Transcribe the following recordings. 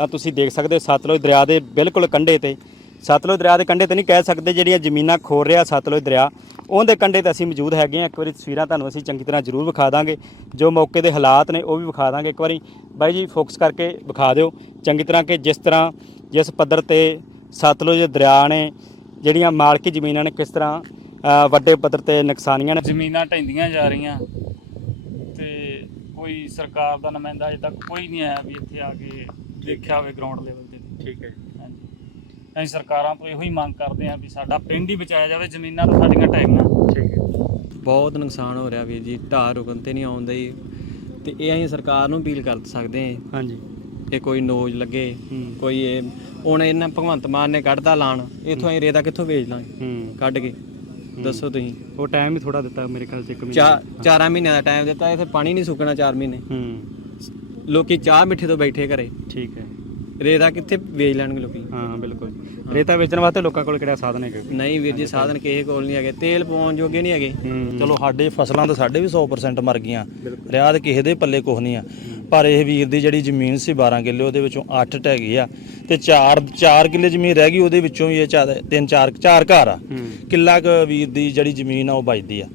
ਤਾਂ ਤੁਸੀਂ ਦੇਖ ਸਕਦੇ ਹੋ ਸਤਲੁਜ ਦਰਿਆ ਦੇ ਬਿਲਕੁਲ ਕੰਢੇ ਤੇ। ਸਤਲੁਜ ਦਰਿਆ ਦੇ ਕੰਢੇ ਤੇ ਨਹੀਂ ਕਹਿ ਸਕਦੇ ਜਿਹੜੀਆਂ ਜ਼ਮੀਨਾਂ ਖੋਰ ਰਿਹਾ ਸਤਲੁਜ ਦਰਿਆ। ਉਹਦੇ ਕੰਢੇ ਤੇ ਅਸੀਂ ਮੌਜੂਦ ਹੈਗੇ ਹਾਂ। ਇੱਕ ਵਾਰੀ ਤਸਵੀਰਾਂ ਤੁਹਾਨੂੰ ਅਸੀਂ ਚੰਗੀ ਤਰ੍ਹਾਂ ਜ਼ਰੂਰ ਵਿਖਾ ਦਾਂਗੇ। ਜੋ ਮੌਕੇ ਦੇ ਹਾਲਾਤ ਨੇ ਉਹ ਵੀ ਵਿਖਾ ਦਾਂਗੇ ਇੱਕ ਵਾਰੀ। ਬਾਈ ਜੀ ਫੋਕਸ ਕਰਕੇ ਵਿਖਾ ਦਿਓ। ਚੰਗੀ ਤਰ੍ਹਾਂ ਕਿ ਜਿਸ ਤਰ੍ਹਾਂ ਜਿਸ ਪੱਧਰ ਤੇ ਸਤਲੁਜ ਦਰਿਆ ਨੇ ਜਿਹੜੀਆਂ ਮਾਲਕੀ ਜ਼ਮੀਨਾਂ ਨੇ ਕਿਸ ਤਰ੍ਹਾਂ ਵੱਡੇ ਪੱਧਰ ਤੇ ਨੁਕਸਾਨੀਆਂ ਨੇ। ਜ਼ਮੀਨਾਂ ਢਹਿੰਦੀਆਂ ਜਾ ਰਹੀਆਂ। ਤੇ ਕੋਈ ਸਰਕਾਰ ਦਾ ਨੁਮਾਇੰਦਾ ਅਜੇ ਤੱਕ ਕੋਈ ਨਹੀਂ ਆਇਆ ਵੀ ਇੱਥੇ ਆ ਕੇ ਦੇਖਿਆ ਹੋਵੇ ਗਰਾਊਂਡ ਲੈਵਲ ਤੇ ਠੀਕ ਹੈ ਹਾਂਜੀ। ਅਸੀਂ ਸਰਕਾਰਾਂ ਤੋਂ ਇਹੋ ਹੀ ਮੰਗ ਕਰਦੇ ਹਾਂ ਵੀ ਸਾਡਾ ਪਿੰਡ ਹੀ ਬਚਾਇਆ ਜਾਵੇ ਜ਼ਮੀਨਾਂ ਤਾਂ ਸਾਡੀਆਂ ਢਹਿੰਗੀਆਂ। ਠੀਕ ਹੈ ਬਹੁਤ ਨੁਕਸਾਨ ਹੋ ਰਿਹਾ ਵੀਰ ਜੀ ਢਾਹ ਰੁਕਣ ਤੇ ਨਹੀਂ ਆਉਂਦਾ। ਜੀ ਤੇ ਇਹ ਅਸੀਂ ਸਰਕਾਰ ਨੂੰ ਅਪੀਲ ਕਰ ਸਕਦੇ ਹਾਂ। ਹਾਂਜੀ। ਇਹ ਕੋਈ ਨੋਜ ਲੱਗੇ ਹੂੰ। ਕੋਈ ਇਹ ਹੁਣ ਇਹਨਾਂ ਭਗਵੰਤ ਮਾਨ ਨੇ ਕੱਢਦਾ ਲਾਣ ਇਥੋਂ ਅਸੀਂ ਰੇਤਾ ਕਿੱਥੋਂ ਵੇਚ ਲਾਂਗੇ ਹੂੰ। ਕੱਢ ਕੇ। ਦੱਸੋ ਤੁਸੀਂ। ਉਹ ਟਾਈਮ ਵੀ ਥੋੜਾ ਦਿੱਤਾ ਮੇਰੇ ਖਿਆਲ ਚ ਇੱਕ ਚਾ ਚਾਰਾਂ ਮਹੀਨਿਆਂ ਦਾ ਟਾਈਮ ਦਿੱਤਾ ਇੱਥੇ ਪਾਣੀ ਨਹੀਂ ਸੁੱਕਣਾ 4 ਮਹੀਨੇ। ਹੂੰ। ਲੋਕੀ ਚਾਹ ਮਿੱਠੇ ਤੋਂ ਬੈਠੇ ਘਰੇ। ਠੀਕ ਹੈ। ਰੇਤਾ ਕਿੱਥੇ ਵੇਚ ਲੈਣਗੇ ਲੋਕੀ? ਹਾਂ ਬਿਲਕੁਲ। ਰੇਤਾ ਵੇਚਣ ਵਾਸਤੇ ਲੋਕਾਂ ਕੋਲ ਕਿਹੜਾ ਸਾਧਨ ਹੈਗਾ? ਨਹੀਂ ਵੀਰ ਜੀ ਸਾਧਨ ਕਿਸੇ ਕੋਲ ਨਹੀਂ ਹੈਗੇ। ਤੇਲ ਪਾਉਣ ਜੋਗੇ ਨਹੀਂ ਹੈਗੇ। ਚਲੋ ਸਾਡੇ ਫਸਲਾਂ ਤਾਂ ਸਾਡੇ ਵੀ 100% ਮਰ ਗਈਆਂ। ਰਿਆਦ ਕਿਸੇ ਦੇ ਪੱਲੇ ਕੁਝ ਨਹੀਂ ਆ। ਪਰ ਇਹ ਵੀਰ ਦੀ ਜਿਹੜੀ ਜ਼ਮੀਨ ਸੀ 12 ਕਿੱਲੇ ਉਹਦੇ ਵਿੱਚੋਂ 8 ਟਹਿ ਗਈ ਆ। ਤੇ 4 4 ਕਿੱਲੇ ਜ਼ਮੀਨ ਰਹਿ ਗਈ ਉਹਦੇ ਵਿੱਚੋਂ ਵੀ ਇਹ ਚਾਰ ਤਿੰਨ ਚਾਰ ਚਾਰ ਘਰ ਆ। ਕਿੱਲਾ ਕੁ ਵੀਰ ਦੀ ਜਿਹੜੀ ਜ਼ਮੀਨ ਆ ਉਹ ਬਚਦੀ ਆ।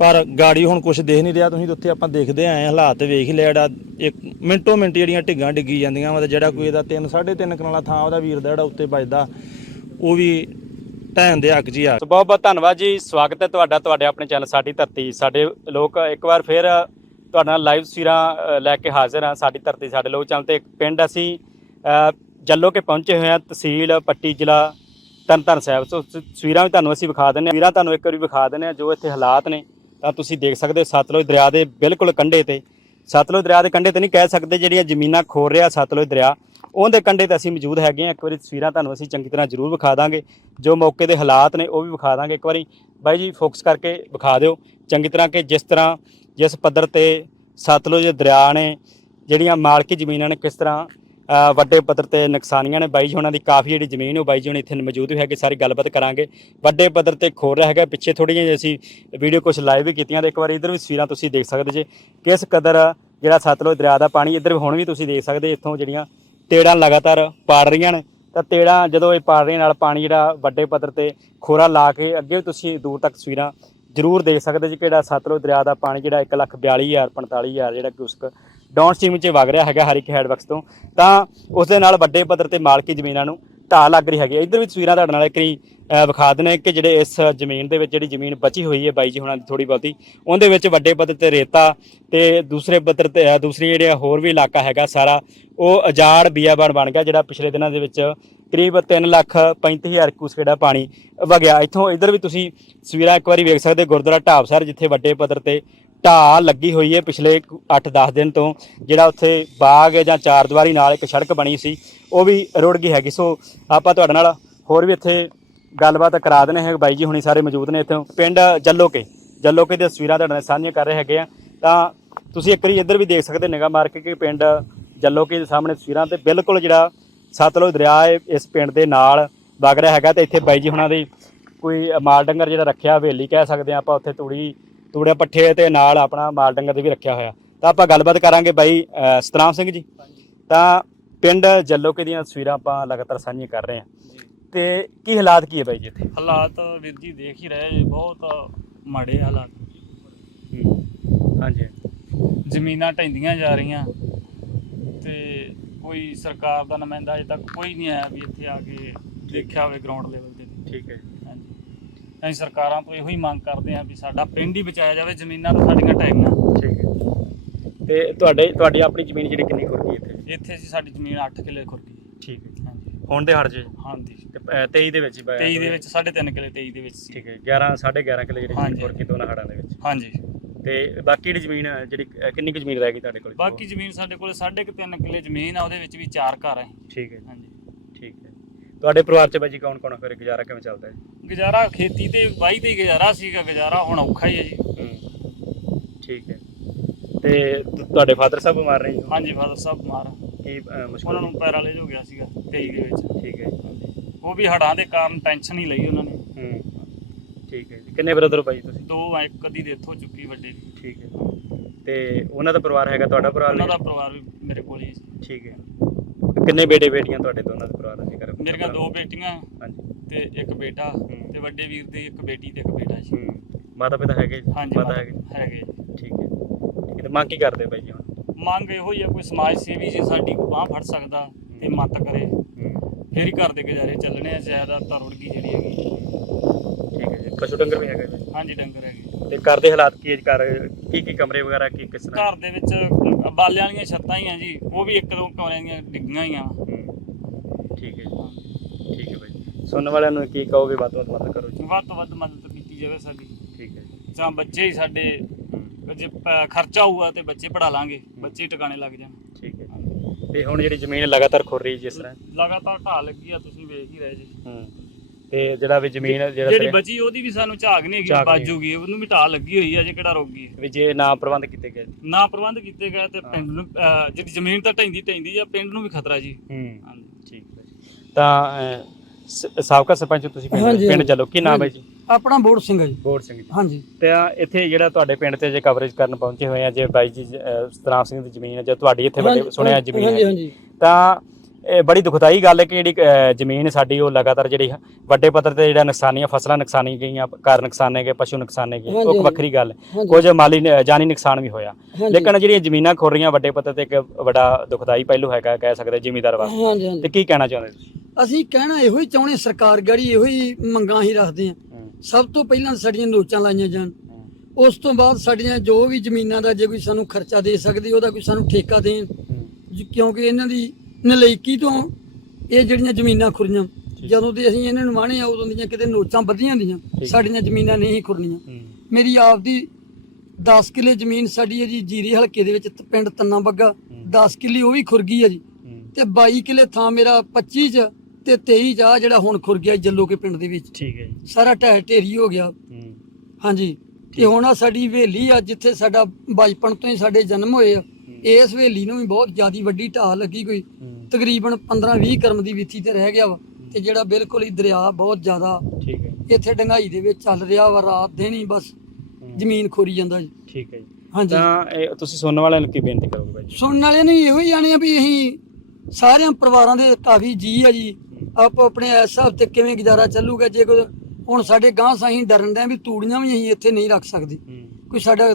ਪਰ ਗਾੜੀ ਹੁਣ ਕੁਝ ਦੇਖ ਨਹੀਂ ਰਿਹਾ ਤੁਸੀਂ ਤਾਂ ਉੱਥੇ ਆਪਾਂ ਦੇਖਦੇ ਆਏ ਆ ਹਾਲਾਤ ਵੇਖ ਹੀ ਲਿਆ ਜਿਹੜਾ ਇੱਕ ਮਿੰਟੋ ਮਿੰਟ ਜਿਹੜੀਆਂ ਢਿੱਗਾਂ ਡਿੱਗੀ ਜਾਂਦੀਆਂ ਵਾ ਤੇ ਜਿਹੜਾ ਕੋਈ ਇਹਦਾ 3 3.5 ਕਨਾਲਾ ਥਾਂ ਉਹਦਾ ਵੀਰ ਦਾ ਜਿਹੜਾ ਉੱਤੇ ਬਚਦਾ ਉਹ ਵੀ ਢਹਿਣ ਦੇ ਹੱਕ 'ਚ ਹੀ ਆ। ਸੋ ਬਹੁਤ ਬਹੁਤ ਧੰਨਵਾਦ ਜੀ ਸਵਾਗਤ ਹੈ ਤੁਹਾਡਾ ਤੁਹਾਡੇ ਆਪਣੇ ਚੈਨਲ ਸਾਡੀ ਧਰਤੀ। ਸਾਡੇ ਲੋਕ ਇੱਕ ਵਾਰ ਫਿਰ ਤੁਹਾਡੇ ਨਾਲ ਲਾਈਵ ਤਸਵੀਰਾਂ ਅ, ਲੈ ਕੇ ਹਾਜ਼ਰ ਹਾਂ ਸਾਡੀ ਧਰਤੀ ਸਾਡੇ ਲੋਕ ਚੈਨਲ ਤੇ ਇੱਕ ਪਿੰਡ ਅਸੀਂ ਅ, ਜੱਲੋ ਕੇ ਪਹੁੰਚੇ ਹੋਏ ਹਾਂ ਤਹਿਸੀਲ ਪੱਟੀ ਜ਼ਿਲ੍ਹਾ ਤਰਨਤਾਰਨ ਸਾਹਿਬ। ਸੋ ਤ- ਤਸਵੀਰਾਂ ਵੀ ਤੁਹਾਨੂੰ ਅਸੀਂ ਵਿਖਾ ਦਿੰਦੇ ਹਾਂ ਤਸਵੀਰਾਂ ਤੁਹਾਨੂੰ ਇੱਕ ਵਾਰੀ ਵਿਖਾ ਦਿੰਦੇ ਹਾਂ ਜੋ ਇੱਥੇ ਹਾਲਾਤ ਨੇ। ਤਾਂ ਤੁਸੀਂ ਦੇਖ ਸਕਦੇ ਹੋ ਸਤਲੁਜ ਦਰਿਆ ਦੇ ਬਿਲਕੁਲ ਕੰਢੇ ਤੇ। ਸਤਲੁਜ ਦਰਿਆ ਦੇ ਕੰਢੇ ਤੇ ਨਹੀਂ ਕਹਿ ਸਕਦੇ ਜਿਹੜੀਆਂ ਜ਼ਮੀਨਾਂ ਖੋਰ ਰਿਹਾ ਸਤਲੁਜ ਦਰਿਆ। ਉਹਦੇ ਕੰਢੇ ਤੇ ਅਸੀਂ ਮੌਜੂਦ ਹੈਗੇ ਹਾਂ। ਇੱਕ ਵਾਰੀ ਤਸਵੀਰਾਂ ਤੁਹਾਨੂੰ ਅਸੀਂ ਚੰਗੀ ਤਰ੍ਹਾਂ ਜ਼ਰੂਰ ਵਿਖਾ ਦਾਂਗੇ। ਜੋ ਮੌਕੇ ਦੇ ਹਾਲਾਤ ਨੇ ਉਹ ਵੀ ਵਿਖਾ ਦਾਂਗੇ। ਇੱਕ ਵਾਰੀ ਬਾਈ ਜੀ ਫੋਕਸ ਕਰਕੇ ਵਿਖਾ ਦਿਓ। ਚੰਗੀ ਤਰ੍ਹਾਂ ਕਿ ਜਿਸ ਤਰ੍ਹਾਂ ਜਿਸ ਪੱਧਰ ਤੇ ਸਤਲੁਜ ਦਰਿਆ ਨੇ ਜਿਹੜੀਆਂ ਮਾਲਕੀ ਜ਼ਮੀਨਾਂ ਨੇ ਕਿਸ ਤਰ੍ਹਾਂ ਵੱਡੇ ਪੱਧਰ ਤੇ ਨੁਕਸਾਨੀਆਂ ਨੇ ਬਾਈ ਜੀ, ਉਹਨਾਂ ਦੀ ਕਾਫੀ ਜਿਹੜੀ ਜ਼ਮੀਨ ਉਹ ਬਾਈ ਜੀ ਹੁਣ ਇੱਥੇ ਮੌਜੂਦ ਵੀ ਹੈਗੇ, ਸਾਰੀ ਗੱਲਬਾਤ ਕਰਾਂਗੇ। ਵੱਡੇ ਪੱਧਰ ਤੇ ਖੋਰ ਰਿਹਾ ਹੈਗਾ, ਪਿੱਛੇ ਥੋੜ੍ਹੀਆਂ ਜਿਹੀ ਅਸੀਂ ਵੀਡੀਓ ਕੁਝ ਲਾਈਵ ਵੀ ਕੀਤੀਆਂ, ਤੇ ਇੱਕ ਵਾਰੀ ਇਧਰ ਵੀ ਤਸਵੀਰਾਂ ਤੁਸੀਂ ਦੇਖ ਸਕਦੇ ਜੇ। ਕਿਸ ਕਦਰ ਜਿਹੜਾ ਸਤਲੁਜ ਦਰਿਆ ਦਾ ਪਾਣੀ, ਇੱਧਰ ਹੁਣ ਵੀ ਤੁਸੀਂ ਦੇਖ ਸਕਦੇ, ਇੱਥੋਂ ਜਿਹੜੀਆਂ ਤੇੜਾਂ ਲਗਾਤਾਰ ਪਾੜ ਰਹੀਆਂ ਨੇ। ਤਾਂ ਤੇੜਾਂ ਜਦੋਂ ਇਹ ਪਾੜ ਰਹੀਆਂ ਨਾਲ ਪਾਣੀ ਜਿਹੜਾ ਵੱਡੇ ਪੱਧਰ ਤੇ ਖੋਰਾ ਲਾ ਕੇ ਅੱਗੇ ਵੀ ਤੁਸੀਂ ਦੂਰ ਤੱਕ ਤਸਵੀਰਾਂ ਜ਼ਰੂਰ ਦੇਖ ਸਕਦੇ ਜੀ ਕਿਹੜਾ ਸਤਲੁਜ ਦਰਿਆ ਦਾ ਪਾਣੀ ਜਿਹੜਾ 142000 45000 ਜਿਹੜਾ ਕਿਉਸਕ ਡਾਊਨ ਸਟ੍ਰੀਮ 'ਚ ਵਗ ਰਿਹਾ ਹੈਗਾ ਹਰ ਇੱਕ ਹੈਡਵਰਕਸ ਤੋਂ, ਤਾਂ ਉਸ ਦੇ ਨਾਲ ਵੱਡੇ ਪੱਧਰ ਤੇ ਮਾਲਕੀ ਜ਼ਮੀਨਾਂ ਨੂੰ ਢਾਹ ਲੱਗ ਰਹੀ ਹੈਗੀ ਇੱਧਰ ਵੀ ਤਸਵੀਰਾਂ ਤੁਹਾਡੇ ਨਾਲ ਇੱਕ ਵਿਖਾ ਦਿੰਦੇ ਕਿ ਜਿਹੜੇ ਇਸ ਜ਼ਮੀਨ ਦੇ ਵਿੱਚ ਜਿਹੜੀ ਜ਼ਮੀਨ ਬਚੀ ਹੋਈ ਹੈ ਬਾਈ ਜੀ ਹੁਣਾਂ ਦੀ ਥੋੜੀ ਬਹੁਤੀ, ਉਹਦੇ ਵਿੱਚ ਵੱਡੇ ਪੱਧਰ ਤੇ ਰੇਤਾ ਤੇ ਦੂਸਰੇ ਪੱਧਰ ਤੇ ਦੂਸਰੀ ਜਿਹੜਾ ਹੋਰ ਵੀ ਇਲਾਕਾ ਹੈਗਾ ਸਾਰਾ, ਉਹ ਅਜਾੜ ਬੀਆਬਾਨ ਬਣ ਗਿਆ, ਜਿਹੜਾ ਪਿਛਲੇ ਦਿਨਾਂ ਦੇ ਵਿੱਚ ਕਰੀਬ 3 ਲੱਖ 35000 ਕਿਊਸਕ ਦਾ ਪਾਣੀ ਵਗਿਆ। ਇੱਥੋਂ ਇੱਧਰ ਵੀ ਤੁਸੀਂ ਤਸਵੀਰਾਂ ਇੱਕ ਵਾਰੀ ਵੇਖ ਸਕਦੇ ਗੁਰਦੁਆਰਾ ਢਾਬ ਢਾਬਸਰ ਜਿੱਥੇ ਵੱਡੇ ਪੱਧਰ ਤੇ ਢਾਹ ਲੱਗੀ ਹੋਈ ਹੈ ਪਿਛਲੇ 8-10 ਦਿਨ ਤੋਂ, ਜਿਹੜਾ ਉੱਥੇ ਬਾਗ ਜਾਂ ਚਾਰ ਦੀਵਾਰੀ ਨਾਲ ਇੱਕ ਸੜਕ ਬਣੀ ਸੀ, ਉਹ ਵੀ ਰੁੜ ਗਈ ਹੈਗੀ। ਸੋ ਆਪਾਂ ਤੁਹਾਡੇ ਨਾਲ ਹੋਰ ਵੀ ਇੱਥੇ ਗੱਲਬਾਤ ਕਰਾ ਦਨੇ ਹੈ ਬਾਈ ਜੀ ਹੁਣੀ ਸਾਰੇ ਮੌਜੂਦ ਨੇ ਇੱਥੋਂ। ਪਿੰਡ ਜੱਲੋਕੇ ਜੱਲੋਕੇ ਦੀਆਂ ਤਸਵੀਰਾਂ ਤੁਹਾਡੇ ਨਾਲ ਸਾਂਝੀਆਂ ਕਰ ਰਹੇ ਹੈਗੇ ਆ। ਤਾਂ ਤੁਸੀਂ ਇੱਕ ਵਾਰੀ ਇੱਧਰ ਵੀ ਦੇਖ ਸਕਦੇ ਨਿਗਾਹ ਮਾਰ ਕੇ ਕਿ ਪਿੰਡ ਜੱਲੋਕੇ ਦੇ ਸਾਹਮਣੇ ਤਸਵੀਰਾਂ ਤੇ ਬਿਲਕੁਲ ਜਿਹੜਾ ਸਤਲੁਜ ਦਰਿਆ ਹੈ ਇਸ ਪਿੰਡ ਦੇ ਨਾਲ ਵਗ ਰਿਹਾ ਹੈਗਾ। ਤੇ ਇੱਥੇ ਬਾਈ ਜੀ ਹੁਣਾਂ ਦੀ ਕੋਈ ਮਾਲ ਡੰਗਰ ਜਿਹੜਾ ਰੱਖਿਆ, ਹਵੇਲੀ ਕਹਿ ਸਕਦੇ ਆ ਆਪਾਂ, ਉੱਥੇ ਤੂੜੀ ਤੂੜੇ ਪੱਠੇ ਤੇ ਨਾਲ ਆਪਣਾ ਮਾਲ ਡੰਗਰ ਦੇ ਵੀ ਰੱਖਿਆ ਹੋਇਆ। ਤਾਂ ਆਪਾਂ ਗੱਲਬਾਤ ਕਰਾਂਗੇ ਬਾਈ ਸਤਨਾਮ ਸਿੰਘ ਜੀ। ਤਾਂ ਪਿੰਡ ਜੱਲੋਕੇ ਦੀਆਂ ਤਸਵੀਰਾਂ ਆਪਾਂ ਲਗਾਤਾਰ ਸਾਂਝੀਆਂ ਕਰ ਰਹੇ ਹਾਂ। ਤੇ ਕੀ ਹਾਲਾਤ ਕੀ ਹੈ ਬਾਈ ਜੀ ਇੱਥੇ? ਹਾਲਾਤ ਵੀਰ ਜੀ ਦੇਖ ਹੀ ਰਹੇ ਜੀ, ਬਹੁਤ ਮਾੜੇ ਹਾਲਾਤ। ਹਾਂਜੀ। ਜ਼ਮੀਨਾਂ ਢਹਿੰਦੀਆਂ ਜਾ ਰਹੀਆਂ। ਤੇ ਕੋਈ ਸਰਕਾਰ ਦਾ ਨੁਮਾਇੰਦਾ ਅਜੇ ਤੱਕ ਕੋਈ ਨਹੀਂ ਆਇਆ ਵੀ ਇੱਥੇ ਆ ਕੇ ਦੇਖਿਆ ਹੋਵੇ ਗਰਾਊਂਡ ਲੈਵਲ ਤੇ। ਠੀਕ ਹੈ। ਅਸੀਂ ਸਰਕਾਰਾਂ ਤੋਂ ਇਹੋ ਹੀ ਮੰਗ ਕਰਦੇ ਹਾਂ ਵੀ ਸਾਡਾ ਪਿੰਡ ਹੀ ਬਚਾਇਆ ਜਾਵੇ ਜ਼ਮੀਨਾਂ ਤਾਂ ਸਾਡੀਆਂ ਢਹਿੰਗੀਆਂ ਠੀਕ ਹੈ। ਤੇ ਤੁਹਾਡੇ ਤੁਹਾਡੀ ਆਪਣੀ ਜ਼ਮੀਨ ਜਿਹੜੀ ਕਿੰਨੀ ਖੁਰ ਗਈ ਇੱਥੇ? ਇੱਥੇ ਜੀ ਸਾਡੀ ਜ਼ਮੀਨ 8 ਕਿੱਲੇ ਖੁਰ ਗਈ। ਠੀਕ ਹੈ। ਹਾਂਜੀ। ਹੁਣ ਦੇ ਹੜ ਜੇ। ਹਾਂਜੀ। ਤੇ ਅ, 23 ਦੇ ਵਿੱਚ ਹੀ ਪਾਇਆ 23 ਦੇ ਵਿੱਚ 3.5 ਕਿੱਲੇ 23 ਦੇ ਵਿੱਚ ਸੀ। ਠੀਕ ਹੈ। 11 11.5 ਕਿੱਲੇ ਜਿਹੜੀ ਜ਼ਮੀਨ ਹਾਂਜੀ। ਖੁਰ ਗਈ ਦੋਨਾਂ ਹੜਾਂ ਦੇ ਵਿੱਚ। ਹਾਂਜੀ। ਤੇ ਬਾਕੀ ਜਿਹੜੀ ਜ਼ਮੀਨ ਹੈ, ਜਿਹੜੀ ਕਿੰਨੀ ਕੁ ਜ਼ਮੀਨ ਰਹਿ ਗਈ ਤੁਹਾਡੇ ਕੋਲ ਬਾਕੀ ਜ਼ਮੀਨ ਸਾਡੇ ਕੋਲ 3.5 ਕਿੱਲੇ ਜ਼ਮੀਨ ਆ ਉਹਦੇ ਵਿੱਚ ਵੀ ਚਾਰ ਘਰ ਆ। ਠੀਕ ਹੈ। ਹਾਂਜੀ। ਹੈ ਤੁਹਾਡੇ ਪਰਿਵਾਰ ਚ ਬਾਈ ਜੀ ਕੌਣ ਕੌਣ ਫਿਰ ਗੁਜ਼ਾਰਾ ਕਿਵੇਂ ਚੱਲਦਾ ਹੈ? ਗੁਜ਼ਾਰਾ ਖੇਤੀ ਤੇ ਵਾਹੀ ਤੇ ਹੀ ਗੁਜ਼ਾਰਾ ਸੀਗਾ ਗੁਜ਼ਾਰਾ ਹੁਣ ਔਖਾ ਹੀ ਹੈ ਜੀ। ਹੂੰ ਠੀਕ ਹੈ। ਤੇ ਤੁ- ਤੁਹਾਡੇ ਫਾਦਰ ਸਾਹਿਬ ਬਿਮਾਰ ਨੇ ਜੀ? ਹਾਂਜੀ ਫਾਦਰ ਸਾਹਿਬ ਬਿਮਾਰ ਆ। ਕੀ ਅ, ਮੁਸ਼ਕਲ ਉਹਨਾਂ ਨੂੰ ਪੈਰਾਲਾਈਜ਼ ਹੋ ਗਿਆ ਸੀਗਾ 23 ਦੇ ਵਿੱਚ। ਠੀਕ ਹੈ ਉਹ ਵੀ ਹੜਾਂ ਦੇ ਕਾਰਨ ਟੈਨਸ਼ਨ ਹੀ ਲਈ ਉਹਨਾਂ ਨੇ। ਹੂੰ ਠੀਕ ਹੈ ਜੀ। ਕਿੰਨੇ ਬ੍ਰਦਰ ਬਾਈ ਤੁਸੀਂ? ਦੋ ਆ, ਇੱਕ ਅੱਧੀ ਡੈਥ ਹੋ ਚੁੱਕੀ ਵੱਡੇ ਦੀ। ਠੀਕ ਹੈ। ਤੇ ਉਹਨਾਂ ਦਾ ਪਰਿਵਾਰ ਹੈਗਾ ਤੁਹਾਡਾ ਪਰਿਵਾਰ ਉਹਨਾਂ ਦਾ? ਪਰਿਵਾਰ ਵੀ ਮੇਰੇ ਕੋਲ ਹੀ ਸੀ ਠੀਕ ਹੈ। ਕਿੰਨੇ ਬੇਟੇ ਬੇਟੀਆਂ ਤੁਹਾਡੇ ਦੋਨਾਂ ਦੇ ਪਰਿਵਾਰ ਦੇ ਘਰ ਮੇਰੀਆਂ ਦੋ ਬੇਟੀਆਂ ਹਾਂਜੀ। ਤੇ ਇੱਕ ਬੇਟਾ ਤੇ ਵੱਡੇ ਵੀਰ ਦੀ ਇੱਕ ਬੇਟੀ ਤੇ ਇੱਕ ਬੇਟਾ ਜੀ। ਹੂੰ। ਮਾਤਾ ਪਿਤਾ ਹੈਗੇ? ਹਾਂਜੀ ਮਾਤਾ ਹੈਗੇ? ਹੈਗੇ। ਠੀਕ ਹੈ। ਠੀਕ ਹੈ। ਤੇ ਮੰਗ ਕੀ ਕਰਦੇ ਬਾਈ ਜੀ ਹੁਣ? ਮੰਗ ਇਹੋ ਹੀ ਆ ਕੋਈ ਸਮਾਜ ਸੇਵੀ ਜੇ ਸਾਡੀ ਬਾਹ ਫੜ ਸਕਦਾ ਤੇ ਮਤ ਕਰੇ। ਫੇਰ ਹੀ ਘਰ ਦੇ ਗੁਜ਼ਾਰੇ ਚੱਲਣੇ ਆ ਜ਼ਿਆਦਾ ਤਾਂ ਰੁੜ ਗਈ ਜਿਹੜੀ ਹੈਗੀ। ਠੀਕ ਹੈ ਜੀ। ਪਸ਼ੂ ਡੰਗਰ ਵੀ ਹੈਗਾ ਹਾਂਜੀ ਡੰਗਰ ਹੈਗੇ। ਤੇ ਘਰ ਦੇ ਹਾਲਾਤ ਕੀ? ਘਰ ਕੀ ਕੀ ਕਮਰੇ ਵਗੈਰਾ ਕੀ ਕਿਸ ਤਰ੍ਹਾਂ? ਘਰ ਦੇ ਵਿੱਚ ਬਾਲਿਆਂ ਵਾਲੀਆਂ ਛੱਤਾਂ ਹੀ ਆ ਜੀ ਉਹ ਵੀ ਇੱਕ ਦੋ ਕਮਰਿਆਂ ਦੀਆਂ ਡਿੱਗੀਆਂ ਹੀ ਆ ਹੂੰ। ਠੀਕ ਹੈ ਜੀ। ਠੀਕ ਹੈ ਬਾਈ। ਸੁਣਨ ਵਾਲਿਆਂ ਨੂੰ ਕੀ ਕਹੋਗੇ ਵੱਧ ਤੋਂ ਵੱਧ ਮਦਦ ਕਰੋ ਜੀ। ਵੱਧ ਤੋਂ ਵੱਧ ਮਦਦ ਕੀਤੀ ਜਾਵੇ ਸਾਡੀ। ਠੀਕ ਹੈ ਜੀ। ਜਾਂ ਬੱਚੇ ਹੀ ਸਾਡੇ। ਜੇ ਖਰਚਾ ਹੋਊਗਾ ਤੇ ਬੱਚੇ ਪੜਾ ਲਾਂਗੇ ਬੱਚੇ ਟਿਕਾਣੇ ਲੱਗ ਜਾਣ। ਠੀਕ ਹੈ ਜੀ। ਤੇ ਹੁਣ ਜਿਹੜੀ ਜ਼ਮੀਨ ਲਗਾਤਾਰ ਖੁਰ ਰਹੀ ਜਿਸ ਤਰ੍ਹਾਂ? ਲਗਾਤਾਰ ਢਾਹ ਲੱਗੀ ਆ ਤੁਸੀਂ ਵੇਖ ਹੀ ਰਹੇ ਜੀ। ਹੂੰ। ਤੇ ਜਿਹੜਾ ਵੀ ਜ਼ਮੀਨ ਜਿਹੜਾ ਜਿਹੜੀ ਬਚੀ ਉਹਦੀ ਵੀ ਸਾਨੂੰ ਝਾਕ ਨਹੀਂ ਹੈਗੀ ਨਹੀਂ ਬਾਜੂਗੀ ਉਹਨੂੰ ਵੀ ਢਾਹ ਲੱਗੀ ਹੋਈ ਆ ਜੇ ਕਿਹੜਾ ਰੋਗੀ ਵੀ ਜੇ ਨਾ ਪ੍ਰਬੰਧ ਕੀਤੇ ਗਏ। ਨਾ ਪ੍ਰਬੰਧ ਕੀਤੇ ਗਏ ਤੇ ਪਿੰਡ ਨੂੰ ਅਹ, ਜਿਹੜੀ ਜ਼ਮੀਨ ਤਾਂ ਢੈਂਦੀ ਢੈਂਦੀ ਆ ਪਿੰਡ ਨੂੰ ਵੀ ਖਤਰਾ ਜੀ। ਹੂੰ ਹਾਂਜੀ। ਠੀਕ ਹੈ ਜੀ। ਤਾਂ ਅਹ, ਸ- ਸਾਬਕਾ ਸਰਪੰਚ ਤੁਸੀਂ ਪਿੰਡ- ਹਾਂਜੀ, ਪਿੰਡ ਹਾਂਜੀ। ਚੱਲੋ। ਕੀ ਨਾਮ ਹੈ ਜੀ? ਆਪਣਾ ਬੋੜ ਸਿੰਘ ਹੈ ਜੀ। ਗੋੜ ਸਿੰਘ ਜੀ। ਹਾਂਜੀ। ਤੇ ਆ ਇੱਥੇ ਜਿਹੜਾ ਤੁਹਾਡੇ ਪਿੰਡ ਤੇ ਜੇ ਕਵਰੇਜ ਕਰਨ ਪਹੁੰਚੇ ਹੋਏ ਆ ਜੇ ਬਾਈ ਜੀ ਅਹ, ਸਤਨਾਮ ਸਿੰਘ ਦੀ ਜ਼ਮੀਨ ਹੈ ਜੇ ਤੁਹਾਡੀ ਇੱਥੇ ਵੱਡੇ ਹਾਂਜੀ, ਸੁਣਿਆ ਜ਼ਮੀਨ ਹਾਂਜੀ ਹੈ। ਹਾਂਜੀ। ਤਾਂ ਇਹ ਬੜੀ ਦੁਖਦਾਈ ਗੱਲ ਹੈ ਕਿ ਜਿਹੜੀ ਜ਼ਮੀਨ ਸਾਡੀ ਉਹ ਲਗਾਤਾਰ ਜਿਹੜੀ ਵੱਡੇ ਪੱਧਰ ਤੇ ਜਿਹੜਾ ਨੁਕਸਾਨੀਆਂ ਫਸਲਾਂ ਨੁਕਸਾਨੀ ਗਈਆਂ ਘਰ ਨੁਕਸਾਨੇ ਗਏ ਪਸ਼ੂ ਨੁਕਸਾਨੇ ਗਏ ਉਹ ਇੱਕ ਵੱਖਰੀ ਗੱਲ ਕੁਝ ਮਾਲੀ ਜਾਨੀ ਨੁਕਸਾਨ ਵੀ ਹੋਇਆ। ਲੇਕਿਨ ਜਿਹੜੀਆਂ ਜ਼ਮੀਨਾਂ ਖੁਰ ਰਹੀਆਂ ਵੱਡੇ ਪੱਧਰ ਤੇ ਇੱਕ ਵੱਡਾ ਦੁਖਦਾਈ ਪਹਿਲੂ ਹੈਗਾ ਕਹਿ ਸਕਦੇ ਜ਼ਿਮੀਦਾਰ ਵਾਸਤੇ। ਤੇ ਕੀ ਕਹਿਣਾ ਚਾਹੁੰਦੇ ਤੁਸੀਂ? ਅਸੀਂ ਕਹਿਣਾ ਇਹੋ ਹੀ ਚਾਹੁੰਦੇ ਸਰਕਾਰ ਗੜੀ ਇਹੋ ਹੀ ਮੰਗਾਂ ਹੀ ਰੱਖਦੇ ਆ ਸਭ ਤੋਂ ਪਹਿਲਾਂ ਸਾਡੀਆਂ ਨੋਚਾਂ ਲਾਈਆਂ ਜਾਣ। ਉਸ ਤੋਂ ਬਾਅਦ ਸਾਡੀਆਂ ਜੋ ਵੀ ਜ਼ਮੀਨਾਂ ਦਾ ਜੇ ਕੋਈ ਸਾਨੂੰ ਖਰਚਾ ਦੇ ਸਕਦੀ ਉਹਦਾ ਕੋਈ ਸਾਨੂੰ ਠੇਕਾ ਦੇਣ। ਕਿਉਂਕਿ ਇਹਨਾਂ ਦੀ ਨਲਾਇਕੀ ਤੋਂ ਇਹ ਜਿਹੜੀਆਂ ਜ਼ਮੀਨਾਂ ਖੁਰੀਆਂ ਜਦੋਂ ਦੀ ਅਸੀਂ ਇਹਨਾਂ ਨੂੰ ਵਾਹਣੇ ਆ ਉਦੋਂ ਦੀਆਂ ਕਿਤੇ ਨੋਚਾਂ ਵਧੀਆਂ ਦੀਆਂ। ਸਾਡੀਆਂ ਜ਼ਮੀਨਾਂ ਨਹੀਂ ਖੁਰਨੀਆਂ। ਮੇਰੀ ਆਪਦੀ 10 ਕਿੱਲੇ ਜ਼ਮੀਨ ਸਾਡੀ ਹੈ ਜੀ ਜੀਰੀ ਹਲਕੇ ਦੇ ਵਿੱਚ ਪਿੰਡ ਤੰਨਾ ਬੱਗਾ 10 ਕਿੱਲੇ ਉਹ ਵੀ ਖੁਰ ਗਈ ਹੈ ਜੀ। ਤੇ 22 ਕਿੱਲੇ ਥਾਂ ਮੇਰਾ 25 ਚ ਤੇ 23 ਚ ਆ ਜਿਹੜਾ ਹੁਣ ਖੁਰ ਗਿਆ ਜੱਲੋ ਕੇ ਪਿੰਡ ਦੇ ਵਿੱਚ। ਠੀਕ ਹੈ ਜੀ। ਸਾਰਾ ਢਹਿ ਢੇਰੀ ਹੋ ਗਿਆ। ਹਾਂਜੀ। ਤੇ ਹੁਣ ਆ ਸਾਡੀ ਹਵੇਲੀ ਆ ਜਿੱਥੇ ਸਾਡਾ ਬਚਪਨ ਤੋਂ ਹੀ ਸਾਡੇ ਜਨਮ ਹੋਏ ਆ। ਇਸ ਹਵੇਲੀ ਨੂੰ ਵੀ ਬਹੁਤ ਜ਼ਿਆਦੀ ਵੱਡੀ ਢਾਹ ਲੱਗੀ ਕੋਈ। ਤਕਰੀਬਨ 15-20 ਕਰਮ ਦੀ ਵਿੱਥੀ ਤੇ ਰਹਿ ਗਿਆ ਵਾ ਤੇ ਜਿਹੜਾ ਬਿਲਕੁਲ ਹੀ ਦਰਿਆ ਬਹੁਤ ਜ਼ਿਆਦਾ ਠੀਕ ਹੈ। ਇੱਥੇ ਡੰਗਾਈ ਦੇ ਵਿੱਚ ਚੱਲ ਰਿਹਾ ਵਾ ਰਾਤ ਦਿਨ ਹੀ ਬਸ ਜ਼ਮੀਨ ਖੋਰੀ ਜਾਂਦਾ ਜੀ। ਠੀਕ ਹੈ ਜੀ। ਹਾਂਜੀ। ਤਾਂ ਤੁਸੀਂ ਸੁਣਨ ਵਾਲਿਆਂ ਨੂੰ ਕੀ ਬੇਨਤੀ ਕਰੋਗੇ ਜੀ? ਸੁਣਨ ਵਾਲਿਆਂ ਨੂੰ ਇਹੋ ਹੀ ਆਣੇ ਆ ਵੀ ਅਸੀਂ ਸਾਰਿਆਂ ਪਰਿਵਾਰਾਂ ਦੇ ਕਾਫੀ ਜੀ ਆ ਜੀ। ਆਪੋ ਆਪਣੇ ਇਸ ਹਿਸਾਬ ਤੇ ਕਿਵੇਂ ਗੁਜ਼ਾਰਾ ਚੱਲੂਗਾ ਜੇ ਕੋਈ ਹੁਣ ਸਾਡੇ ਗਾਂ ਸਾਹੀਂ ਡਰਨ ਦੇ ਵੀ ਤੂੜੀਆਂ ਵੀ ਅਸੀਂ ਇੱਥੇ ਨਹੀਂ ਰੱਖ ਸਕਦੇ। ਕੋਈ ਸਾਡਾ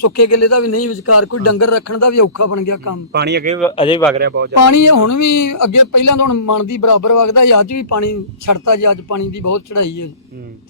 ਸੁੱਕੇ ਗਿੱਲੇ ਦਾ ਵੀ ਨਹੀਂ ਵਿਚਕਾਰ ਕੋਈ ਡੰਗਰ ਰੱਖਣ ਦਾ ਵੀ ਔਖਾ ਬਣ ਗਿਆ ਕੰਮ। ਪਾਣੀ ਅੱਗੇ ਵ- ਅਜੇ ਵੀ ਵਗ ਰਿਹਾ ਬਹੁਤ ਜ਼ਿਆਦਾ। ਪਾਣੀ ਹੁਣ ਵੀ ਅੱਗੇ ਪਹਿਲਾਂ ਤਾਂ ਹੁਣ ਮਨ ਦੀ ਬਰਾਬਰ ਵਗਦਾ ਸੀ ਅੱਜ ਵੀ ਪਾਣੀ ਛੜਤਾ ਜੀ ਅੱਜ ਪਾਣੀ ਦੀ ਬਹੁਤ ਚੜਾਈ ਹੈ